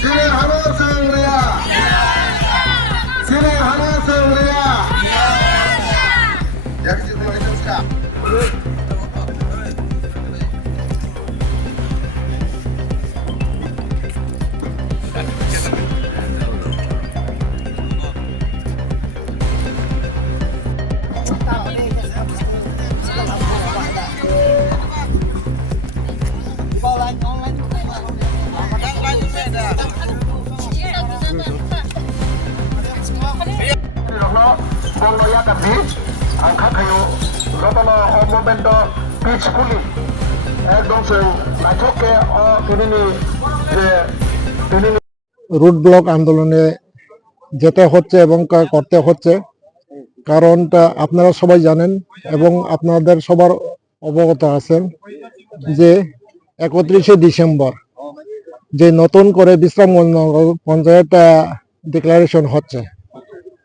Sini halo Sangria. Sini halo Sangria. Jak ci to jest ka? Bongloya tapi angkat kayu rotolo momento pitch kuli ekdom se nachoke o tinini route block আন্দোলনে যেতে হচ্ছে এবং করতে হচ্ছে, কারণটা আপনারা সবাই জানেন এবং আপনাদের সবার অবগত আছেন যে 31শে ডিসেম্বর যে নতুন করে বিশ্রামগঞ্জ নগর পঞ্চায়েত ডিক্লারেশন হচ্ছে,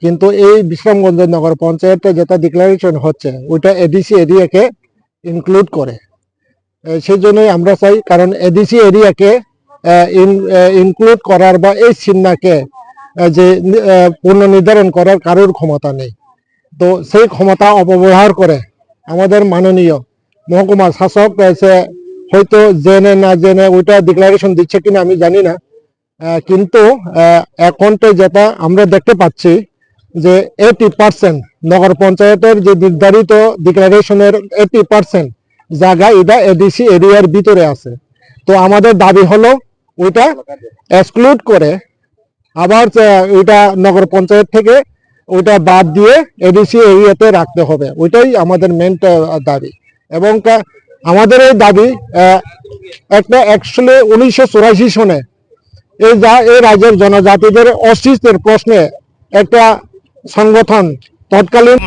কিন্তু এই বিশ্রামগঞ্জ নগর পঞ্চায়েতে যেটা ডিক্লারেশন হচ্ছে ওইটা এডিসি এরিয়াকে ইনক্লুড করে। সেই জন্যই আমরা চাই, কারণ এডিসি এরিয়াকে ইনক্লুড করার বা এই চিহ্নকে যে পুনর্নির্ধারণ করার কারোর ক্ষমতা নেই। তো সেই ক্ষমতা অপব্যবহার করে আমাদের মাননীয় মহকুমা শাসক হয়তো জেনে না জেনে ওইটা ডিক্লারেশন দিচ্ছে কিনা আমি জানি না, কিন্তু এখনটা যেটা আমরা দেখতে পাচ্ছি যে 80% নগর পঞ্চায়েতের যে নির্ধারিত ডিক্লারেশনের 80% জায়গা এটা এডিসি এরিয়ার ভিতরে আছে। তো আমাদের দাবি হলো ওইটা এক্সক্লুড করে আবার ওইটা নগর পঞ্চায়েত থেকে ওইটা বাদ দিয়ে এডিসি এরিয়াতে রাখতে হবে, ওইটাই আমাদের মেন দাবি। এবং আমাদের এই দাবি একটা অ্যাকচুয়ালি 1984 সনে এই রাজ্যের জনজাতিদের অস্তিত্বের প্রশ্নে একটা সংগঠন তৎকালীন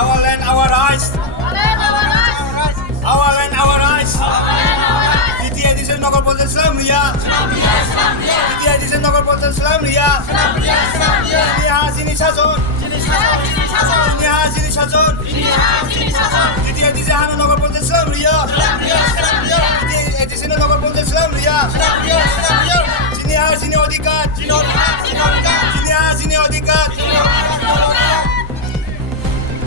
Our land, our rights. Our land, our rights. দ্বিতীয় এডিশন নগর পঞ্চায়েত ইসলাম রিয়া। দ্বিতীয় এডিশন নগর পঞ্চায়েত ইসলাম রিয়া। যিনি শাসন। যিনি শাসন। দ্বিতীয় এডিশন নগর পঞ্চায়েত ইসলাম রিয়া। দ্বিতীয় এডিশন নগর পঞ্চায়েত ইসলাম রিয়া। যিনি অধিকার।